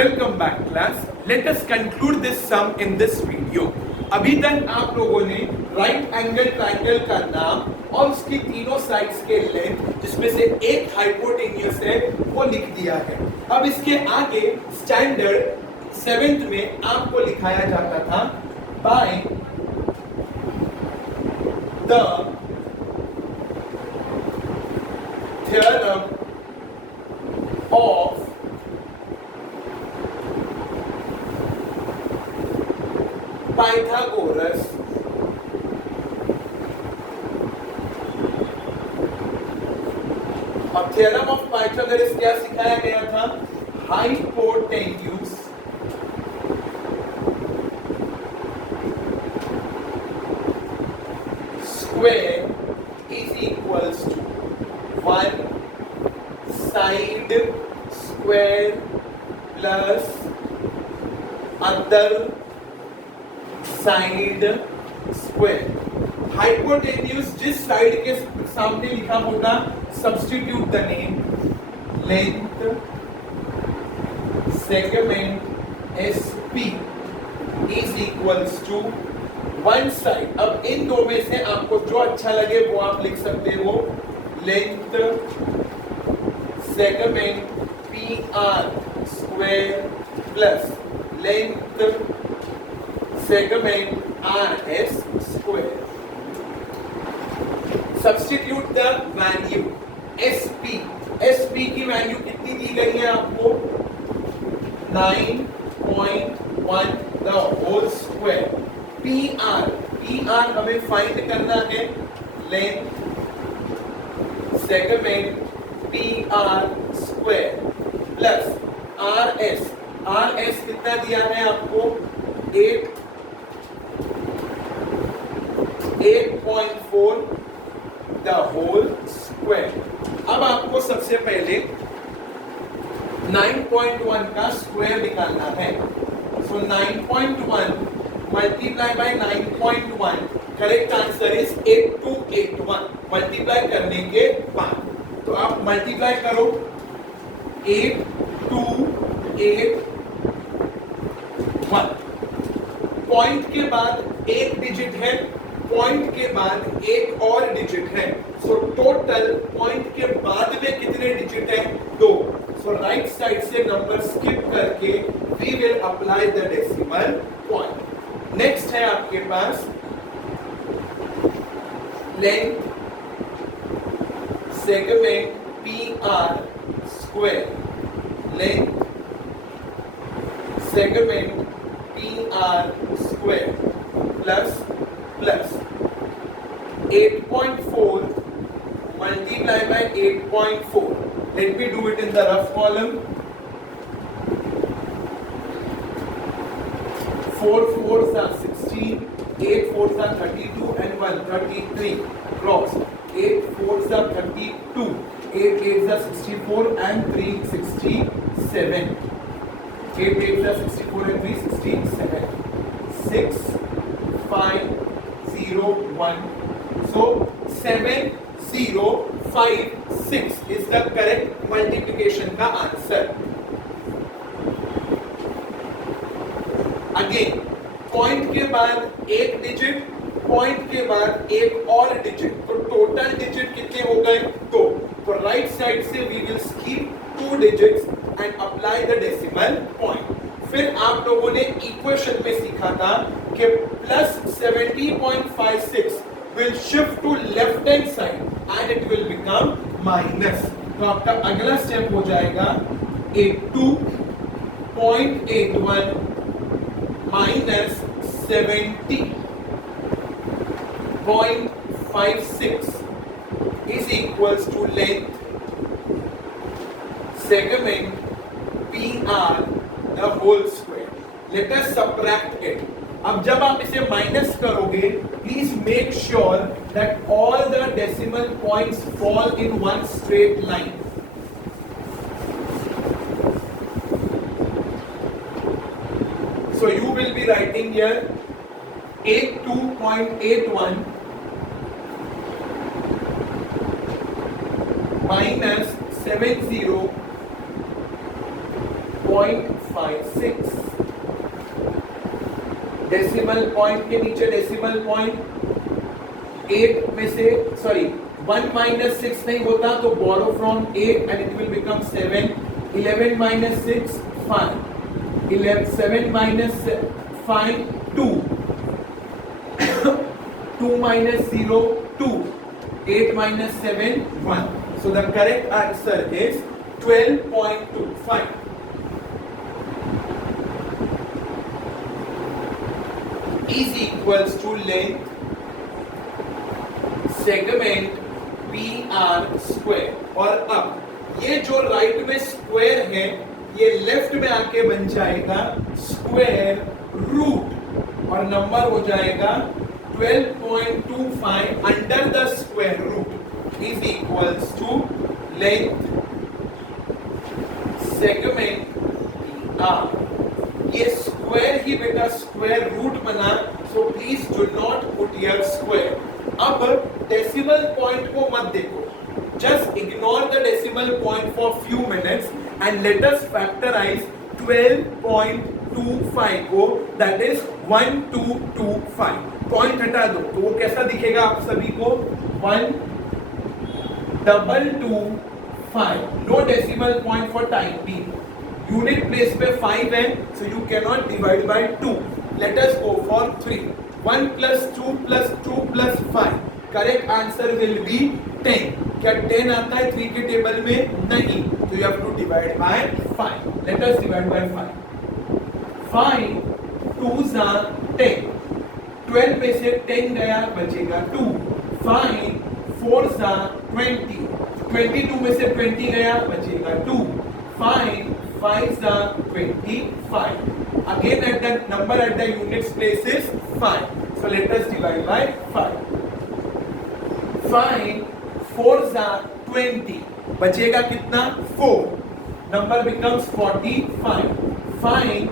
Welcome back class. Let us conclude this sum in this video. अभी तक आप लोगों ने राइट एंगल ट्रायंगल का नाम और उसकी तीनों साइड्स के लेंथ जिसमें से एक हाइपोटेन्यूस है वो लिख दिया है. अब इसके आगे स्टैंडर्ड 7th में आपको लिखाया जाता था by the theorem of Pythagoras अब थ्योरम ऑफ पाइथागोरस क्या सिखाया गया था? Hypotenuse square is equals to one side square plus other side square. Hypotenuse जिस साइड के सामने लिखा होगा substitute the name length segment SP is equals to one side. अब इन दो में से आपको जो अच्छा लगे वो आप लिख सकते हो. Length segment P R square plus length segment R S square. Substitute the value SP. SP की वैल्यू कितनी दी गई है आपको? 9.1 the whole square. P R हमें फाइंड करना है. Length segment P R square plus R S कितना दिया है आपको? 8.4 द होल स्क्वायर. अब आपको सबसे पहले 9.1 का स्क्वायर निकालना है. सो 9.1 multiply by 9.1. Correct answer is 8281. Multiply करने के बाद तो आप मल्टीप्लाई करो. 8281. पॉइंट के बाद एक डिजिट है, पॉइंट के बाद एक और डिजिट है. सो टोटल पॉइंट के बाद में कितने डिजिट है? 2. सो राइट साइड से नंबर स्किप करके we will apply the decimal point. Next है आपके पास length segment P R square. Length segment P R square plus 8.4 multiply by 8.4. Let me do it in the rough column. 4 4s are 16, 8 4s are 32 and 1 33 cross. 8 4s are 32, 8 8s are 64 and 3 67. 8 8s are 64 and 3 67. 6 5 0 1. So 7056 is the correct multiplication का answer. Again point के बाद एक digit, point के बाद एक और digit, तो total digit कितने हो गए? 2. तो राइट साइड से we will skip 2 digits and apply the decimal point. फिर आप लोगों ने इक्वेशन में सीखा था कि plus 70.56 will shift to left hand side and it will become minus. तो आपका अगला स्टेप हो जाएगा 82.81 minus 70.56 is equals to length segment PR the whole square. Let us subtract it. अब जब आप इसे माइनस करोगे please make sure that all the decimal points fall in one straight line. So you will be writing here 82.81 minus 70.56 0.56। Decimal point के नीचे decimal point 8 में से 1 minus 6 नहीं होता तो borrow from 8 and it will become 7. 11 minus 6 5. 7 minus 5 2. 2 minus 0 2. 8 minus 7 1. So the correct answer is 12.25. is equals to length segment PR square। और अब ये जो राइट में स्क्वायर है ये लेफ्ट में आके बन जाएगा स्क्वायर रूट और नंबर हो जाएगा 12.25 under the square root is equals to length segment PR। ये स्क्वायर ही बेटा स्क्वायर रूट बना, so please do not put your square. अब डेसिमल पॉइंट को मत देखो, just ignore the decimal point for few minutes and let us factorise 12.25 को, that is 1225। Point हटा दो तो वो कैसा दिखेगा आप सभी को 1225। No decimal point for time be. Unit place पे 5 है, so you can not divide by 2। Let us go for 3। 1 plus 2 plus 2 plus 5, correct answer will be 10। क्या 10 आता है 3 के टेबल में? नहीं, तो you have to divide by 5। Let us divide by 5। 5 2s are 10। 12 में से 10 गया बचेगा 2। 5 4s are 20। 22 में से 20 गया बचेगा 2। 5 5s are 25। Again at the number at the units place is 5. So let us divide by 5. 5 4s are 20. बचेगा कितना? 4. Number becomes 45. 5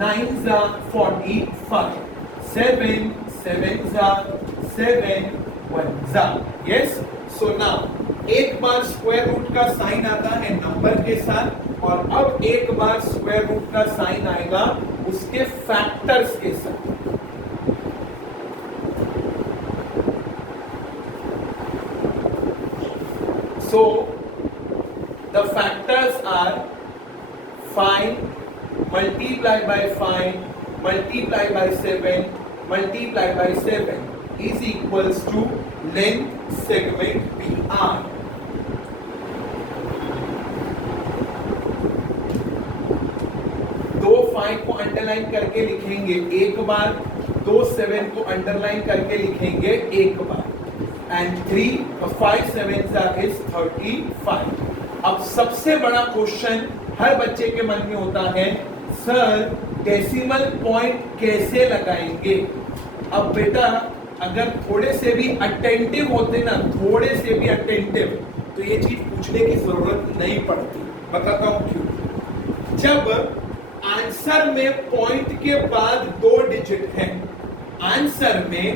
9s are 45. 7 7s are 7 1s are. Yes. So now एक बार square root का sign आता है number के साथ, और अब एक बार स्क्वायर रूट का साइन आएगा उसके फैक्टर्स के साथ। So the factors are 5 multiply by 5 multiply by 7 multiply by 7 is equals to length segment PR। दो 5 को अंडरलाइन करके लिखेंगे एक बार, दो 7 को अंडरलाइन करके लिखेंगे एक बार, एंड 3 5 7s is 35। अब सबसे बड़ा क्वेश्चन हर बच्चे के मन में होता है, सर डेसिमल पॉइंट कैसे लगाएंगे? अब बेटा अगर थोड़े से भी अटेंटिव होते ना, थोड़े से भी अटेंटिव, तो ये चीज पूछने की जरूरत नहीं पड़ती। बताता हूं क्यों। जब आंसर में पॉइंट के बाद 2 डिजिट है, आंसर में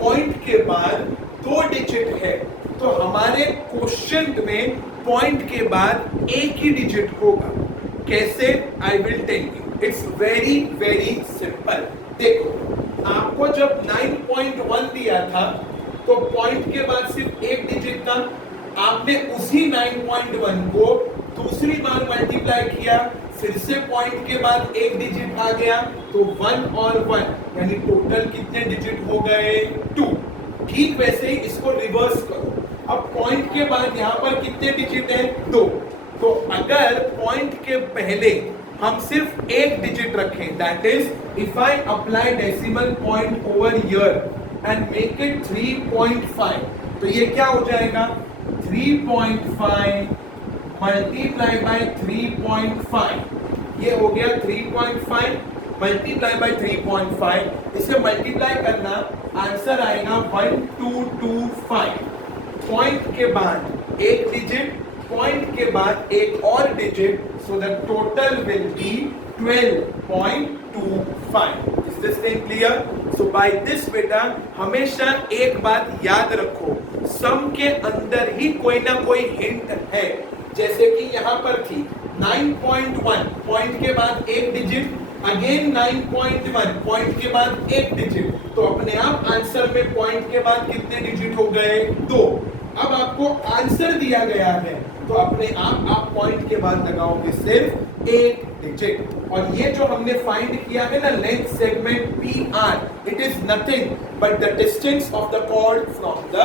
पॉइंट के बाद 2 डिजिट है, तो हमारे क्वेश्चन में पॉइंट के बाद एक ही डिजिट होगा। कैसे? I will tell you. It's very very simple. देखो आपको जब 9.1 दिया था तो पॉइंट के बाद सिर्फ एक डिजिट था, आपने उसी 9.1 को दूसरी बार मल्टीप्लाई किया, फिर से पॉइंट के बाद एक डिजिट आ गया, तो 1 और 1 यानी टोटल कितने डिजिट हो गए? 2। ठीक वैसे ही इसको रिवर्स करो। अब पॉइंट के बाद यहाँ पर कितने डिजिट है? 2। तो अगर पॉइंट के पहले हम सिर्फ एक डिजिट रखें, that is if I apply decimal point over here and make it 3.5, तो ये क्या हो जाएगा? 3.5 मल्टीप्लाई बाय 3.5, ये हो गया 3.5 मल्टीप्लाई बाय 3.5। इसे मल्टीप्लाई करना, आंसर आएगा 1225। पॉइंट के बाद एक डिजिट, पॉइंट के बाद एक और digit, so the total will be 12.25। Is this thing clear? So by this बेटा हमेशा एक बात याद रखो, सम के अंदर ही कोई ना कोई हिंट है। जैसे कि यहाँ पर थी 9.1 पॉइंट के बाद एक डिजिट, अगेन 9.1 पॉइंट के बाद एक डिजिट, तो अपने आप आंसर में पॉइंट के बाद कितने डिजिट हो गए? 2। अब आपको आंसर दिया गया है तो अपने आप पॉइंट के बाद लगाओगे सिर्फ एक डिजिट। और ये जो हमने फाइंड किया है ना length segment PR, it is nothing but the distance of the chord from the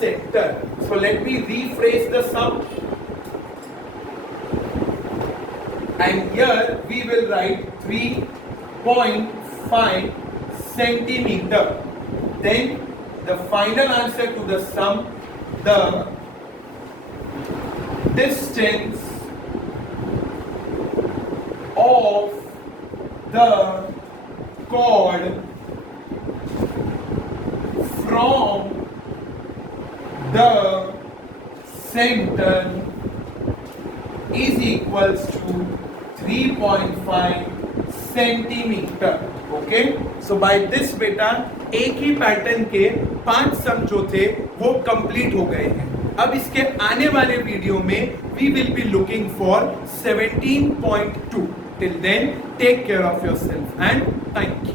centre. So let me rephrase the sum and here we will write 3.5 centimeter. Then the final answer to the sum, the distance of the chord from the center is equals to 3.5 centimetre. Okay, so by this बेटा एक ही pattern के 5 सम जो थे वो complete हो गए हैं। अब इसके आने वाले वीडियो में we will be looking for 17.2। Till then take care of yourself and thank you.